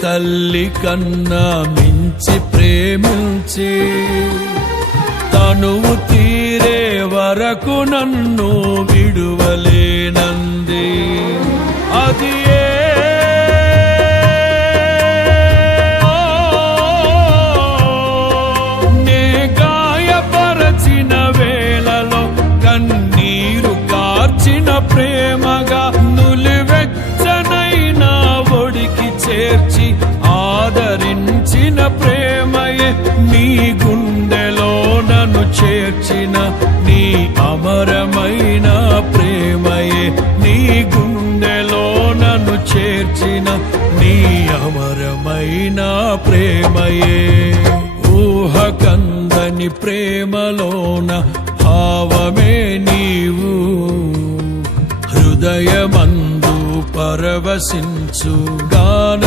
తల్లి కన్నా మించి ప్రేమించి తనువు తీరే వరకు నన్ను విడువలేనంది. అది నే గాయపరచిన వేళలో కన్నీరు కార్చిన ప్రేమగా నులివెచ్చనైన ఒడికి చేర్చి ఆదరించిన ప్రేమయే నీ గుండెలో నన్ను చేర్చిన నీ అమరమైన ప్రేమయే నీ గుండెలో నన్ను చేర్చిన నీ అమరమైన ప్రేమయే. ఊహకందని ప్రేమలోన భావమే నీవు హృదయమందు పరవశించు గాన